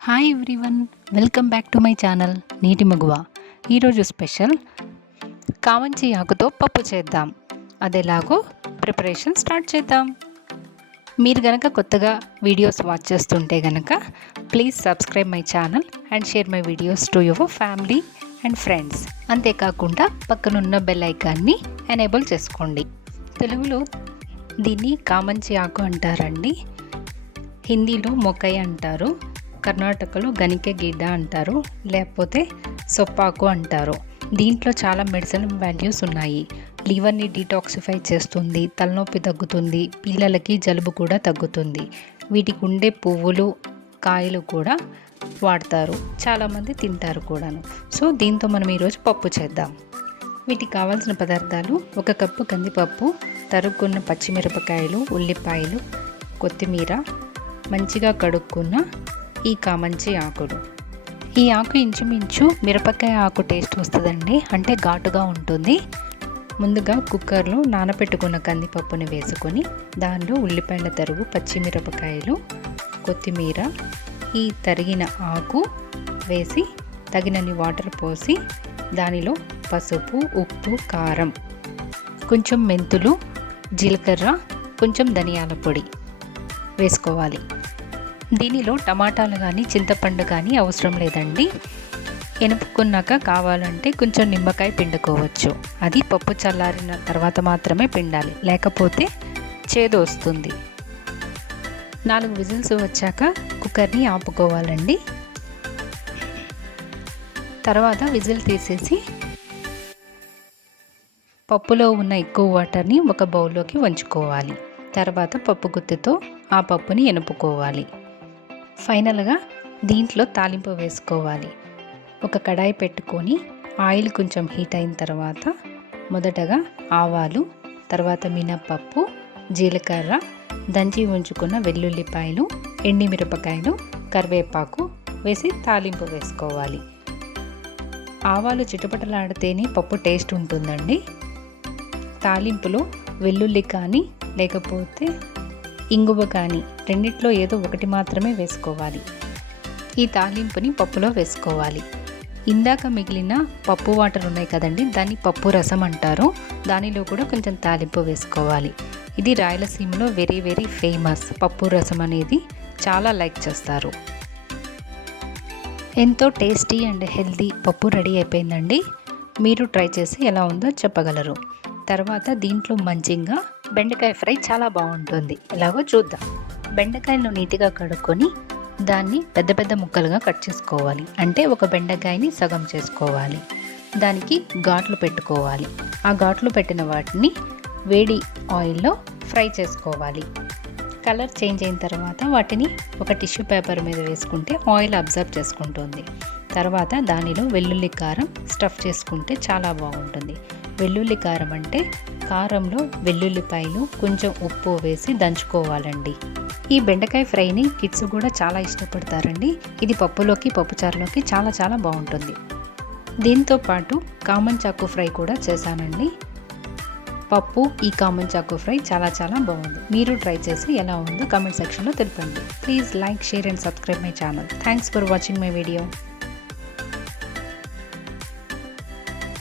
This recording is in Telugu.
Hi everyone, welcome back to my channel నీటి మగువ. ఈరోజు స్పెషల్ కావంచి ఆకుతో పప్పు చేద్దాం. అదేలాగో ప్రిపరేషన్ స్టార్ట్ చేద్దాం. మీరు గనక కొత్తగా వీడియోస్ వాచ్ చేస్తుంటే గనక please subscribe my channel and share my videos to your family and friends. అంతేకాకుండా పక్కనున్న బెల్ ఐకాన్ని ఎనేబుల్ చేసుకోండి. తెలుగులో దీన్ని కామంచి ఆకు అంటారండి, హిందీలో మొక్కై అంటారు, కర్ణాటకలో గనికె గిడ్డ అంటారు, లేకపోతే సొప్పాకు అంటారు. దీంట్లో చాలా మెడిసినల్ వాల్యూస్ ఉన్నాయి. లివర్ని డీటాక్సిఫై చేస్తుంది, తలనొప్పి తగ్గుతుంది, పిల్లలకి జలుబు కూడా తగ్గుతుంది. వీటికి ఉండే పువ్వులు కాయలు కూడా వాడతారు, చాలామంది తింటారు కూడాను. సో దీంతో మనం ఈరోజు పప్పు చేద్దాం. వీటికి కావాల్సిన పదార్థాలు: 1 కప్పు కందిపప్పు, తరుక్కున్న పచ్చిమిరపకాయలు, ఉల్లిపాయలు, కొత్తిమీర, మంచిగా కడుక్కున్న ఈ కామంచి ఆకులు. ఈ ఆకు ఇంచుమించు మిరపకాయ ఆకు టేస్ట్ వస్తుందండి, అంటే ఘాటుగా ఉంటుంది. ముందుగా కుక్కర్లో నానబెట్టుకున్న కందిపప్పుని వేసుకొని దానిలో ఉల్లిపాయల తరుగు, పచ్చిమిరపకాయలు, కొత్తిమీర, ఈ తరిగిన ఆకు వేసి తగినన్ని వాటర్ పోసి దానిలో పసుపు, ఉప్పు, కారం, కొంచెం మెంతులు, జీలకర్ర, కొంచెం ధనియాల పొడి వేసుకోవాలి. దీనిలో టమాటాలు కానీ చింతపండు కానీ అవసరం లేదండి. ఎనుపుకున్నాక కావాలంటే కొంచెం నిమ్మకాయ పిండుకోవచ్చు. అది పప్పు చల్లారిన తర్వాత మాత్రమే పిండాలి, లేకపోతే చేదు వస్తుంది. 4 విజిల్స్ వచ్చాక కుక్కర్ని ఆపుకోవాలండి. తర్వాత విజిల్ తీసేసి పప్పులో ఉన్న ఎక్కువ వాటర్ని ఒక బౌల్లోకి వంచుకోవాలి. తర్వాత పప్పు గుత్తితో ఆ పప్పుని ఎనుపుకోవాలి. ఫైనల్గా దీంట్లో తాలింపు వేసుకోవాలి. ఒక కడాయి పెట్టుకొని ఆయిల్ కొంచెం హీట్ అయిన తర్వాత మొదటగా ఆవాలు, తర్వాత మినప్పప్పు, జీలకర్ర, దంచి ఉంచుకున్న వెల్లుల్లిపాయలు, ఎండిమిరపకాయలు, కరివేపాకు వేసి తాలింపు వేసుకోవాలి. ఆవాలు చిటపటలాడితేనే పప్పు టేస్ట్ ఉంటుందండి. తాలింపులో వెల్లుల్లి కానీ లేకపోతే ఇంగువ కానీ రెండిట్లో ఏదో ఒకటి మాత్రమే వేసుకోవాలి. ఈ తాలింపుని పప్పులో వేసుకోవాలి. ఇందాక మిగిలిన పప్పు వాటర్ ఉన్నాయి కదండి, దాన్ని పప్పు రసం అంటారు. దానిలో కూడా కొంచెం తాలింపు వేసుకోవాలి. ఇది రాయలసీమలో వెరీ వెరీ ఫేమస్. పప్పు రసం అనేది చాలా లైక్ చేస్తారు. ఎంతో టేస్టీ అండ్ హెల్తీ పప్పు రెడీ అయిపోయిందండి. మీరు ట్రై చేసి ఎలా ఉందో చెప్పగలరు. తర్వాత దీంట్లో మంచిగా బెండకాయ ఫ్రై చాలా బాగుంటుంది. ఎలాగో చూద్దాం. బెండకాయలను నీట్గా కడుక్కొని దాన్ని పెద్ద పెద్ద ముక్కలుగా కట్ చేసుకోవాలి. అంటే ఒక బెండకాయని సగం చేసుకోవాలి. దానికి ఘాట్లు పెట్టుకోవాలి. ఆ ఘాట్లు పెట్టిన వాటిని వేడి ఆయిల్లో ఫ్రై చేసుకోవాలి. కలర్ చేంజ్ అయిన తర్వాత వాటిని ఒక టిష్యూ పేపర్ మీద వేసుకుంటే ఆయిల్ అబ్జర్వ్ చేసుకుంటుంది. తర్వాత దానిలో వెల్లుల్లి కారం స్టఫ్ చేసుకుంటే చాలా బాగుంటుంది. వెల్లుల్లి కారం అంటే కారంలో వెల్లుల్లిపాయలు, కొంచెం ఉప్పు వేసి దంచుకోవాలండి. ఈ బెండకాయ ఫ్రైని కిడ్స్ కూడా చాలా ఇష్టపడతారండి. ఇది పప్పులోకి, పప్పుచారులోకి చాలా చాలా బాగుంటుంది. దీంతో పాటు కామంచాకు ఫ్రై కూడా చేశానండి. పప్పు ఈ కామంచాకు ఫ్రై చాలా చాలా బాగుంది. మీరు ట్రై చేసి ఎలా ఉందో కామెంట్ సెక్షన్లో తెలపండి. Please like, share and subscribe my channel. Thanks for watching my video.